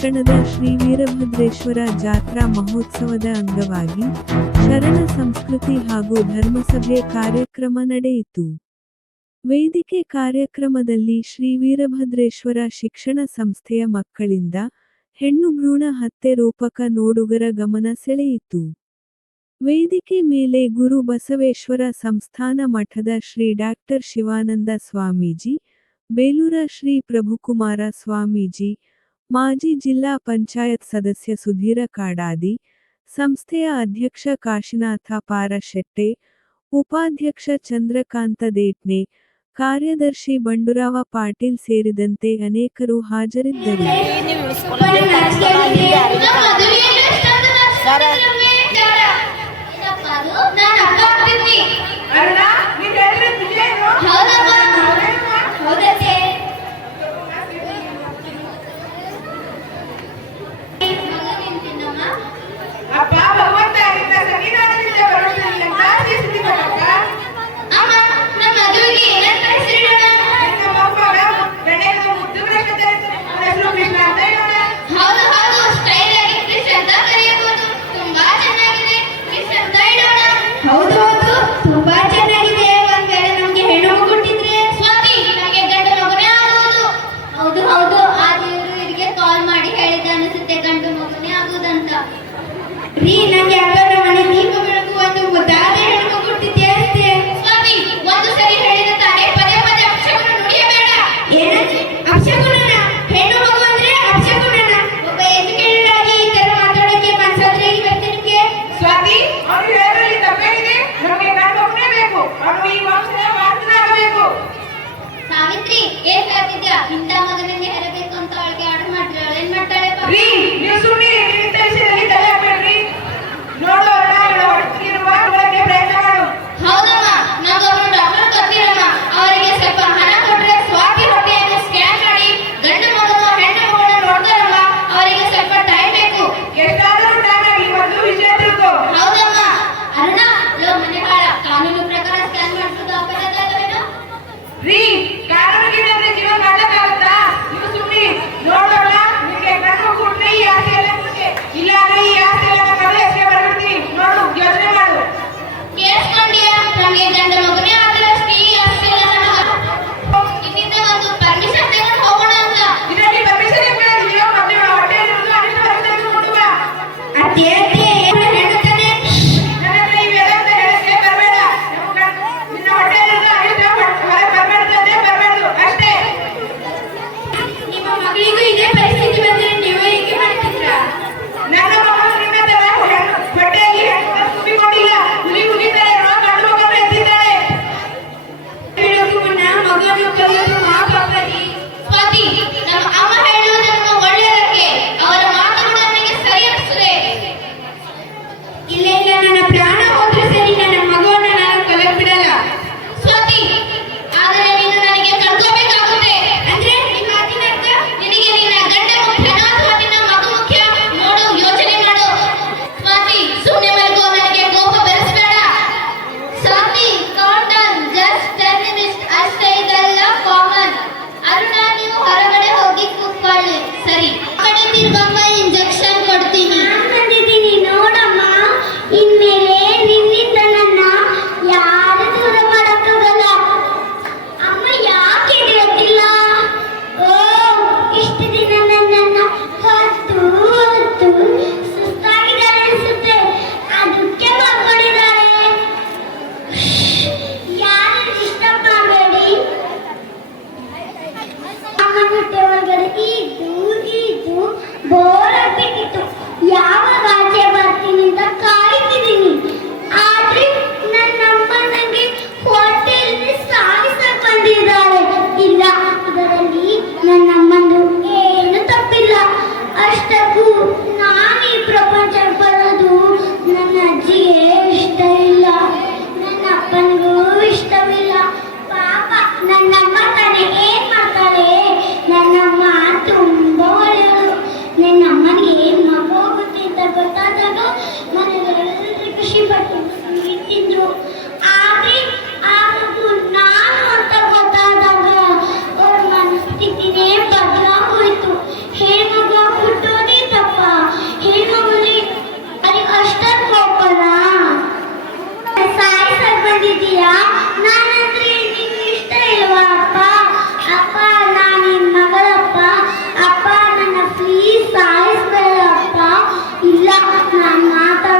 ಪಟ್ಟಣದ ಶ್ರೀ ವೀರಭದ್ರೇಶ್ವರ ಜಾತ್ರಾ ಮಹೋತ್ಸವದ ಅಂಗವಾಗಿ ಶರಣ ಸಂಸ್ಕೃತಿ ಹಾಗೂ ಧರ್ಮಸಭೆ ಕಾರ್ಯಕ್ರಮ ನಡೆಯಿತು. ವೇದಿಕೆ ಕಾರ್ಯಕ್ರಮದಲ್ಲಿ ಶ್ರೀ ವೀರಭದ್ರೇಶ್ವರ ಶಿಕ್ಷಣ ಸಂಸ್ಥೆಯ ಮಕ್ಕಳಿಂದ ಹೆಣ್ಣು ಭ್ರೂಣ ಹತ್ಯೆ ರೂಪಕ ನೋಡುಗರ ಗಮನ ಸೆಳೆಯಿತು. ವೇದಿಕೆ ಮೇಲೆ ಗುರು ಬಸವೇಶ್ವರ ಸಂಸ್ಥಾನ ಮಠದ ಶ್ರೀ ಡಾಕ್ಟರ್ ಶಿವಾನಂದ ಸ್ವಾಮೀಜಿ, ಬೇಲೂರ ಶ್ರೀ ಪ್ರಭುಕುಮಾರ ಸ್ವಾಮೀಜಿ ಮಾಜಿ ಜಿಲ್ಲಾ ಪಂಚಾಯತ್ ಸದಸ್ಯ ಸುಧೀರ ಕಾಡಾದಿ, ಸಂಸ್ಥೆಯ ಅಧ್ಯಕ್ಷ ಕಾಶಿನಾಥ ಪಾರಶೆಟ್ಟೆ, ಉಪಾಧ್ಯಕ್ಷ ಚಂದ್ರಕಾಂತ ದೇಟ್ನೆ, ಕಾರ್ಯದರ್ಶಿ ಬಂಡೂರಾವ ಪಾಟೀಲ್ ಸೇರಿದಂತೆ ಅನೇಕರು ಹಾಜರಿದ್ದರು. 妈妈的。